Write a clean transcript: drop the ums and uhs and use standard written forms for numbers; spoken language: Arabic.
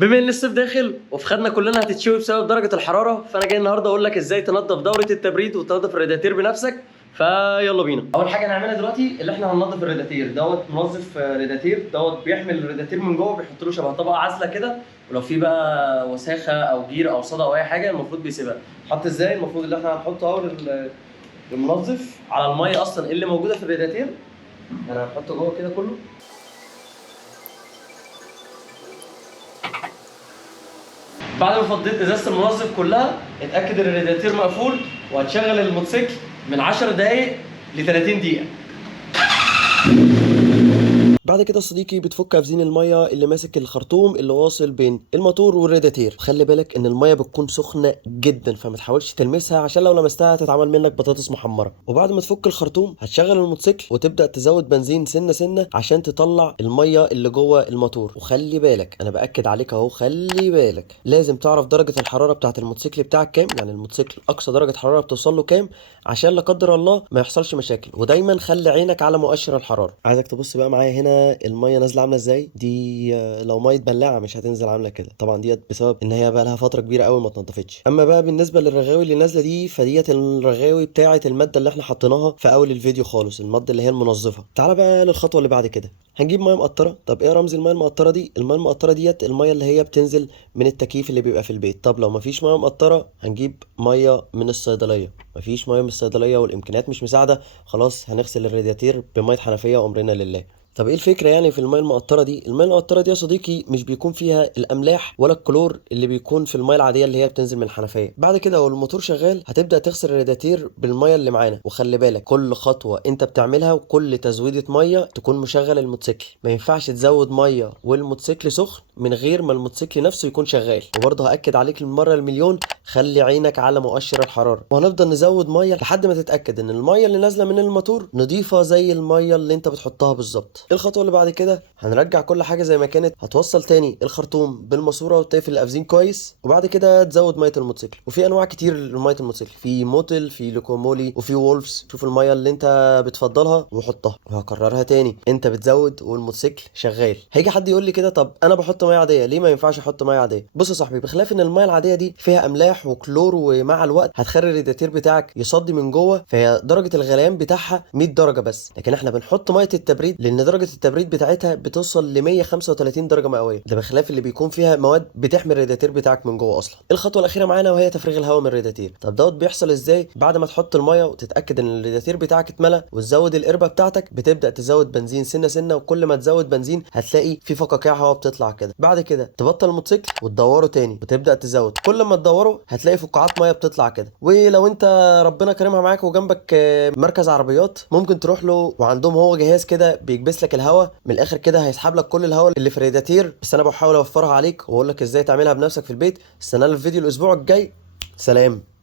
بما ان الصيف داخل وفخدنا كلنا هتتشوي بسبب درجه الحراره، فانا جاي النهارده اقول لك ازاي تنظف دوره التبريد وتنظف الرادياتير بنفسك. فيلا بينا. اول حاجه نعملها دلوقتي اللي احنا هننظف الرادياتير دوت. منظف رادياتير دوت بيحمل الرادياتير من جوه، بيحط له شبه طبقه عازله كده، ولو في بقى وساخه او جير او صدى او اي حاجه المفروض بيسيبها. حط ازاي؟ المفروض اللي احنا هنحط اول المنظف على الميه اصلا اللي موجوده في الرادياتير. انا هنحطه جوه كده كله. بعد ما فضيت ازازه المنظف كلها، اتاكد ان الرادياتير مقفول، وهتشغل الموتوسيكل من 10 دقائق ل 30 دقيقه. بعد كده صديقي بتفك افزين الميه اللي ماسك الخرطوم اللي واصل بين الموتور والرادياتير. خلي بالك ان الميه بتكون سخنه جدا، فما تحاولش تلمسها عشان لو لمستها هتتعمل منك بطاطس محمره. وبعد ما تفك الخرطوم هتشغل الموتوسيكل وتبدا تزود بنزين سنه سنه عشان تطلع الميه اللي جوه الموتور. وخلي بالك، انا باكد عليك اهو، خلي بالك لازم تعرف درجه الحراره بتاعه الموتوسيكل بتاعك كام، يعني الموتوسيكل اقصى درجه حراره بتوصل له كام، عشان لا قدر الله ما يحصلش مشاكل. ودايما خلي عينك على مؤشر الحراره. عايزك تبص بقى معايا هنا الميه نازله عامله ازاي دي. لو ميه بلاعه مش هتنزل عامله كده طبعا، ديت بسبب ان هي بقى لها فتره كبيره قوي ما اتنضفتش. اما بقى بالنسبه للرغاوي اللي نازله دي، فديت الرغاوي بتاعه الماده اللي احنا حطيناها في اول الفيديو خالص، الماده اللي هي المنظفه. تعالى بقى للخطوه اللي بعد كده، هنجيب ميه مقطره. طب ايه رمز الميه المقطره دي؟ الميه المقطره ديت الميه اللي هي بتنزل من التكييف اللي بيبقى في البيت. طب لو مفيش ميه مقطره هنجيب ميه من الصيدليه. مفيش ميه من الصيدليه والامكانيات مش مساعده، خلاص هنغسل الرادياتير بميه حنفيه وامرنا لله. طب ايه الفكره يعني في الميه المقطره دي؟ الميه المقطره دي يا صديقي مش بيكون فيها الاملاح ولا الكلور اللي بيكون في الميه العاديه اللي هي بتنزل من الحنفيه. بعد كده والموتور شغال هتبدا تغسل الرادياتير بالميه اللي معانا. وخلي بالك كل خطوه انت بتعملها وكل تزويده ميه تكون مشغل الموتوسيكل. ما ينفعش تزود ميه والموتوسيكل سخن من غير ما الموتوسيكل نفسه يكون شغال. وبرضه هاكد عليك المره المليون، خلي عينك على مؤشر الحراره. وهنفضل نزود ميه لحد ما تتاكد ان الميه اللي نازله من الموتور نضيفه زي الميه اللي انت بتحطها بالظبط. الخطوه اللي بعد كده هنرجع كل حاجه زي ما كانت. هتوصل تاني الخرطوم بالماسوره وتقفل الافزين كويس، وبعد كده تزود ميه الموتوسيكل. وفي انواع كتير لميه الموتوسيكل، في موتل، في لوكومولي، وفي وولفز. شوف الميه اللي انت بتفضلها وحطها. وهكررها تاني، انت بتزود والموتوسيكل شغال. هيجي حد يقول لي كده، طب انا بحط ميه عاديه ليه ما ينفعش احط ميه عاديه؟ بص يا صاحبي، بخلاف ان الميه العاديه دي فيها املاح وكلور، ومع الوقت هتخلي الرادياتير بتاعك يصدي من جوه، فهي درجه الغليان بتاعها 100 درجه بس. لكن احنا بنحط ميه التبريد لان درجه التبريد بتاعتها بتوصل ل 135 درجه مئويه، ده بخلاف اللي بيكون فيها مواد بتحمي الرادياتير بتاعك من جوه اصلا. الخطوه الاخيره معانا وهي تفريغ الهواء من الرادياتير. طب دوت بيحصل ازاي؟ بعد ما تحط الميه وتتاكد ان الرادياتير بتاعك اتملى وتزود القربه بتاعتك، بتبدا تزود بنزين سنه سنه، وكل ما تزود بنزين هتلاقي في فقاقيع هواء بتطلع كده. بعد كده تبطل الموتوسيكل وتدوره تاني وتبدا تزود. كل ما تدوره هتلاقي فقاعات ميه بتطلع كده. ولو انت ربنا كرمها معاك وجنبك مركز عربيات، ممكن تروح له وعندهم هو جهاز كده بيكبس لك الهواء من الاخر كده، هيسحب لك كل الهواء اللي في الرادياتير. بس انا بحاول اوفرها عليك واقول لك ازاي تعملها بنفسك في البيت. استنى الفيديو الاسبوع الجاي. سلام.